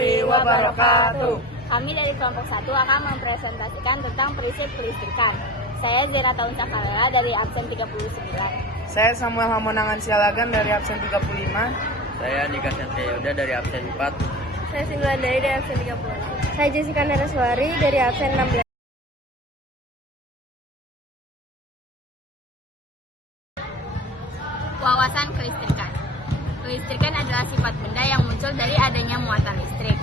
warahmatullahi wabarakatuh. Kami dari kelompok 1 akan mempresentasikan tentang prinsip kelistrikan. Saya Zena Taun Cakalela dari absen 39. Saya Samuel Hamonangan Sialagan dari absen 35. Saya Nika Santiayuda dari absen 4. Saya Sindulandari dari absen 36. Saya Jessica Naraswari dari absen 16. Wawasan kelistrikan. Kelistrikan adalah sifat benda yang muncul dari adanya muatan listrik.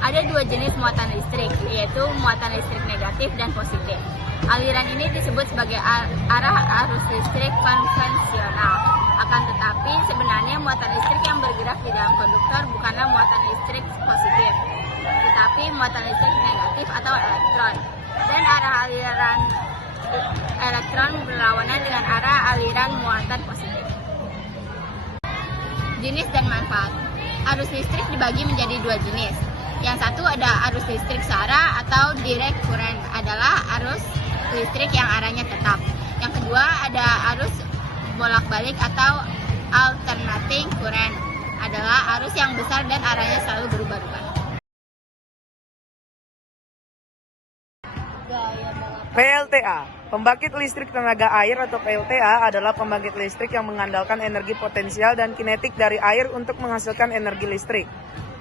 Ada dua jenis muatan listrik, yaitu muatan listrik negatif dan positif. Aliran ini disebut sebagai arah arus listrik konvensional. Akan tetapi, sebenarnya muatan listrik yang bergerak di dalam konduktor bukanlah muatan listrik positif, tetapi muatan listrik negatif atau elektron. Dan arah aliran elektron berlawanan dengan arah aliran muatan positif. Jenis dan manfaat. Arus listrik dibagi menjadi dua jenis. Yang satu ada arus listrik searah atau direct current, adalah arus listrik yang arahnya tetap. Yang kedua ada arus bolak-balik atau alternating current, adalah arus yang besar dan arahnya selalu berubah-ubah. PLTA, pembangkit listrik tenaga air atau PLTA adalah pembangkit listrik yang mengandalkan energi potensial dan kinetik dari air untuk menghasilkan energi listrik.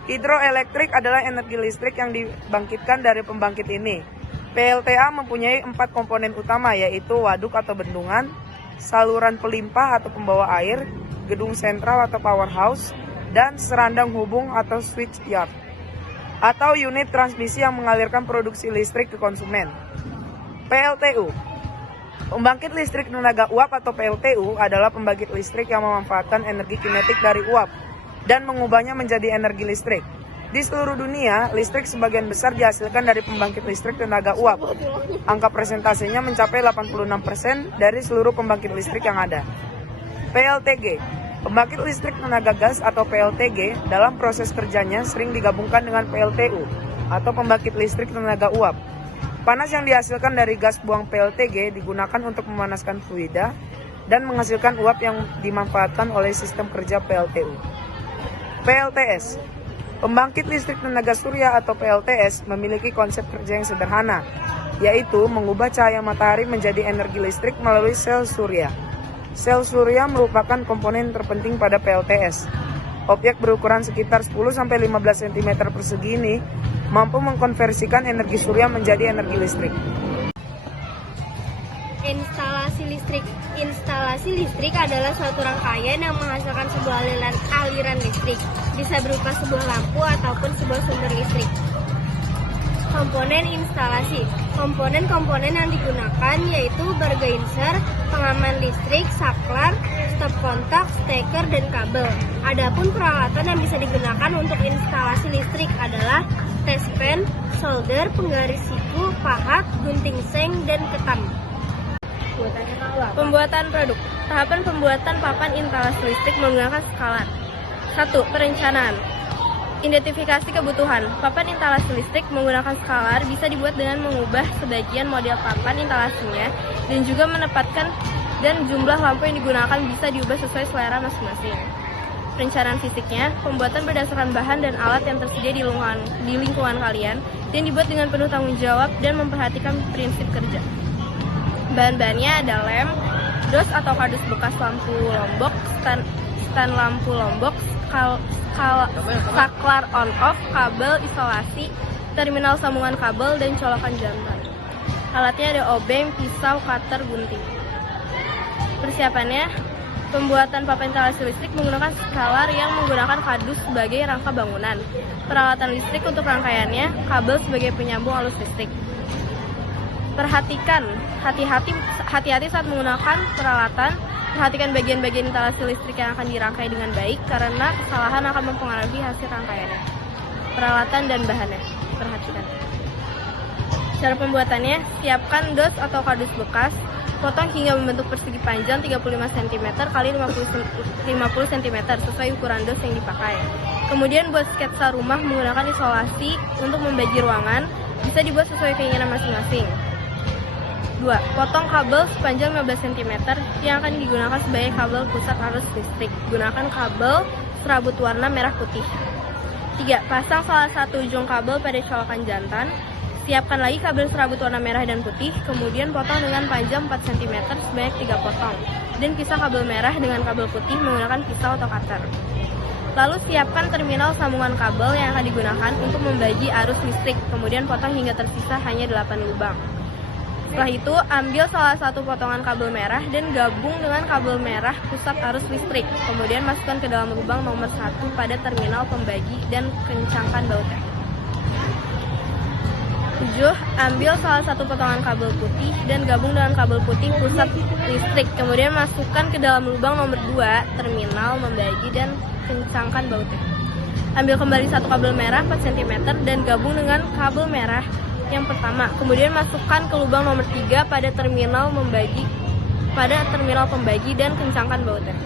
Hidroelektrik adalah energi listrik yang dibangkitkan dari pembangkit ini. PLTA mempunyai 4 komponen utama, yaitu waduk atau bendungan, saluran pelimpah atau pembawa air, gedung sentral atau powerhouse, dan serandang hubung atau switchyard, atau unit transmisi yang mengalirkan produksi listrik ke konsumen. PLTU, pembangkit listrik tenaga uap atau PLTU adalah pembangkit listrik yang memanfaatkan energi kinetik dari uap dan mengubahnya menjadi energi listrik. Di seluruh dunia, listrik sebagian besar dihasilkan dari pembangkit listrik tenaga uap. Angka presentasinya mencapai 86% dari seluruh pembangkit listrik yang ada. PLTG, pembangkit listrik tenaga gas atau PLTG, dalam proses kerjanya sering digabungkan dengan PLTU atau pembangkit listrik tenaga uap. Panas yang dihasilkan dari gas buang PLTG digunakan untuk memanaskan fluida dan menghasilkan uap yang dimanfaatkan oleh sistem kerja PLTU. PLTS, pembangkit listrik tenaga surya atau PLTS memiliki konsep kerja yang sederhana, yaitu mengubah cahaya matahari menjadi energi listrik melalui sel surya. Sel surya merupakan komponen terpenting pada PLTS. Objek berukuran sekitar 10-15 cm persegi ini mampu mengkonversikan energi surya menjadi energi listrik. Instalasi listrik. Instalasi listrik adalah suatu rangkaian yang menghasilkan sebuah aliran listrik, bisa berupa sebuah lampu ataupun sebuah sumber listrik. Komponen instalasi. Komponen-komponen yang digunakan yaitu bergeinser, pengaman listrik, saklar, stop kontak, steker, dan kabel. Adapun peralatan yang bisa digunakan untuk instalasi listrik adalah test pen, solder, penggaris siku, pahat, gunting seng, dan ketam. Pembuatan produk. Tahapan pembuatan papan instalasi listrik menggunakan skala. 1. Perencanaan. Identifikasi kebutuhan. Papan instalasi listrik menggunakan skalar bisa dibuat dengan mengubah sebagian model papan instalasinya dan juga menempatkan dan jumlah lampu yang digunakan bisa diubah sesuai selera masing-masing. Perencanaan fisiknya, pembuatan berdasarkan bahan dan alat yang tersedia di lingkungan kalian dan dibuat dengan penuh tanggung jawab dan memperhatikan prinsip kerja. Bahan-bahannya ada lem, dos atau kardus bekas lampu lombok, stand lampu lombok, saklar on-off, kabel isolasi, terminal sambungan kabel, dan colokan jantan. Alatnya ada obeng, pisau, cutter, gunting. Persiapannya, pembuatan papan instalasi listrik menggunakan skalar yang menggunakan kardus sebagai rangka bangunan. Peralatan listrik untuk rangkaiannya, kabel sebagai penyambung arus listrik. Perhatikan, hati-hati saat menggunakan peralatan. Perhatikan bagian-bagian instalasi listrik yang akan dirangkai dengan baik karena kesalahan akan mempengaruhi hasil rangkaiannya. Peralatan dan bahannya, perhatikan. Cara pembuatannya, siapkan dos atau kardus bekas, potong hingga membentuk persegi panjang 35 cm x 50 cm sesuai ukuran dos yang dipakai. Kemudian buat sketsa rumah menggunakan isolasi untuk membagi ruangan, bisa dibuat sesuai keinginan masing-masing. 2. Potong kabel sepanjang 15 cm yang akan digunakan sebagai kabel pusat arus listrik. Gunakan kabel serabut warna merah putih. 3. Pasang salah satu ujung kabel pada colokan jantan. Siapkan lagi kabel serabut warna merah dan putih, kemudian potong dengan panjang 4 cm sebanyak 3 potong. Dan pisah kabel merah dengan kabel putih menggunakan pisau atau cutter. Lalu siapkan terminal sambungan kabel yang akan digunakan untuk membagi arus listrik, kemudian potong hingga tersisa hanya 8 lubang. Setelah itu, ambil salah satu potongan kabel merah dan gabung dengan kabel merah pusat arus listrik. Kemudian masukkan ke dalam lubang nomor 1 pada terminal pembagi dan kencangkan bautnya. 7. Ambil salah satu potongan kabel putih dan gabung dengan kabel putih pusat listrik. Kemudian masukkan ke dalam lubang nomor 2 terminal membagi dan kencangkan bautnya. Ambil kembali satu kabel merah 4 cm dan gabung dengan kabel merah yang pertama. Kemudian masukkan ke lubang nomor 3 pada terminal pembagi dan kencangkan bautnya.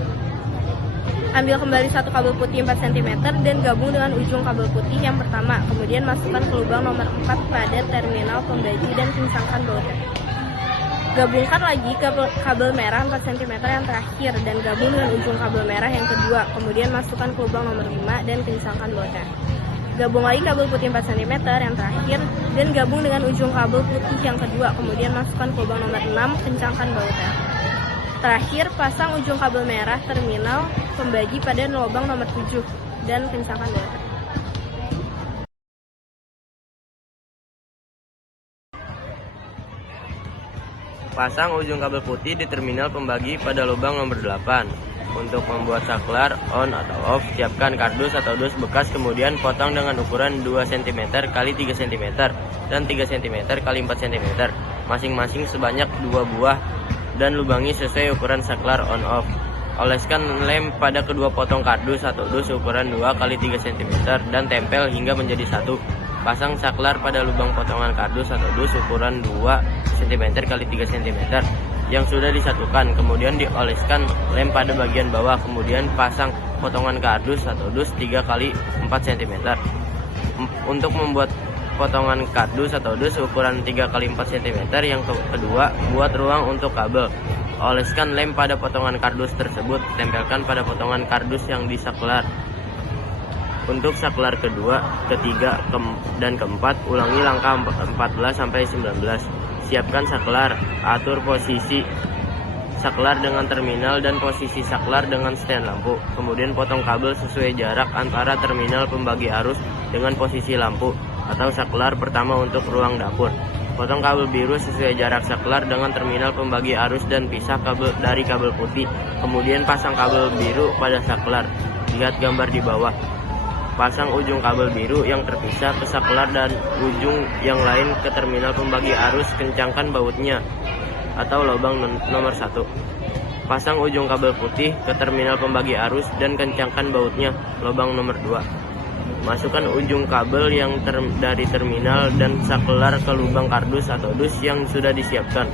Ambil kembali satu kabel putih 4 cm dan gabung dengan ujung kabel putih yang pertama. Kemudian masukkan ke lubang nomor 4 pada terminal pembagi dan kencangkan bautnya. Gabungkan lagi kabel merah 4 cm yang terakhir dan gabung dengan ujung kabel merah yang kedua. Kemudian masukkan ke lubang nomor 5 dan kencangkan bautnya. Gabung lagi kabel putih 4 cm yang terakhir dan gabung dengan ujung kabel putih yang kedua. Kemudian masukkan ke lubang nomor 6, kencangkan bautnya. Terakhir, pasang ujung kabel merah terminal pembagi pada lubang nomor 7 dan kencangkan bautnya. Pasang ujung kabel putih di terminal pembagi pada lubang nomor 8. Untuk membuat saklar on atau off, siapkan kardus atau dus bekas, kemudian potong dengan ukuran 2 cm x 3 cm dan 3 cm x 4 cm, masing-masing sebanyak 2 buah, dan lubangi sesuai ukuran saklar on off. Oleskan lem pada kedua potong kardus atau dus ukuran 2 x 3 cm dan tempel hingga menjadi satu. Pasang saklar pada lubang potongan kardus atau dus ukuran 2 cm x 3 cm yang sudah disatukan. Kemudian dioleskan lem pada bagian bawah. Kemudian pasang potongan kardus atau dus 3 x 4 cm. Untuk membuat potongan kardus atau dus ukuran 3 x 4 cm yang kedua, buat ruang untuk kabel. Oleskan lem pada potongan kardus tersebut, tempelkan pada potongan kardus yang disaklar. Untuk saklar kedua, ketiga, dan keempat, ulangi langkah 14 sampai 19. Siapkan saklar, atur posisi saklar dengan terminal dan posisi saklar dengan stand lampu. Kemudian potong kabel sesuai jarak antara terminal pembagi arus dengan posisi lampu atau saklar pertama untuk ruang dapur. Potong kabel biru sesuai jarak saklar dengan terminal pembagi arus dan pisah kabel dari kabel putih. Kemudian pasang kabel biru pada saklar. Lihat gambar di bawah. Pasang ujung kabel biru yang terpisah ke saklar dan ujung yang lain ke terminal pembagi arus, kencangkan bautnya atau lubang nomor 1. Pasang ujung kabel putih ke terminal pembagi arus dan kencangkan bautnya, lubang nomor 2. Masukkan ujung kabel yang dari terminal dan saklar ke lubang kardus atau dus yang sudah disiapkan,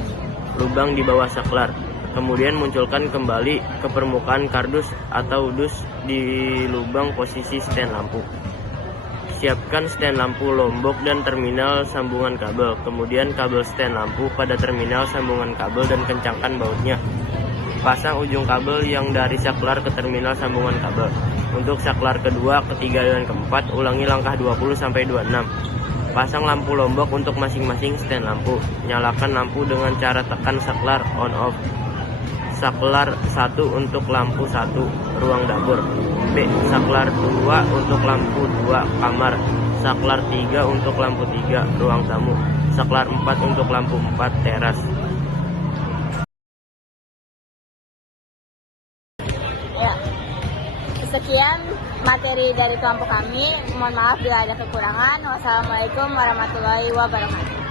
lubang di bawah saklar. Kemudian munculkan kembali ke permukaan kardus atau dus di lubang posisi stand lampu. Siapkan stand lampu lombok dan terminal sambungan kabel. Kemudian kabel stand lampu pada terminal sambungan kabel dan kencangkan bautnya. Pasang ujung kabel yang dari saklar ke terminal sambungan kabel. Untuk saklar kedua, ketiga, dan keempat, ulangi langkah 20 sampai 26. Pasang lampu lombok untuk masing-masing stand lampu. Nyalakan lampu dengan cara tekan saklar on off. Saklar 1 untuk lampu 1 ruang dapur. B. Saklar 2 untuk lampu 2 kamar. Saklar 3 untuk lampu 3 ruang tamu. Saklar 4 untuk lampu 4 teras. Ya. Sekian materi dari kelompok kami. Mohon maaf bila ada kekurangan. Wassalamualaikum warahmatullahi wabarakatuh.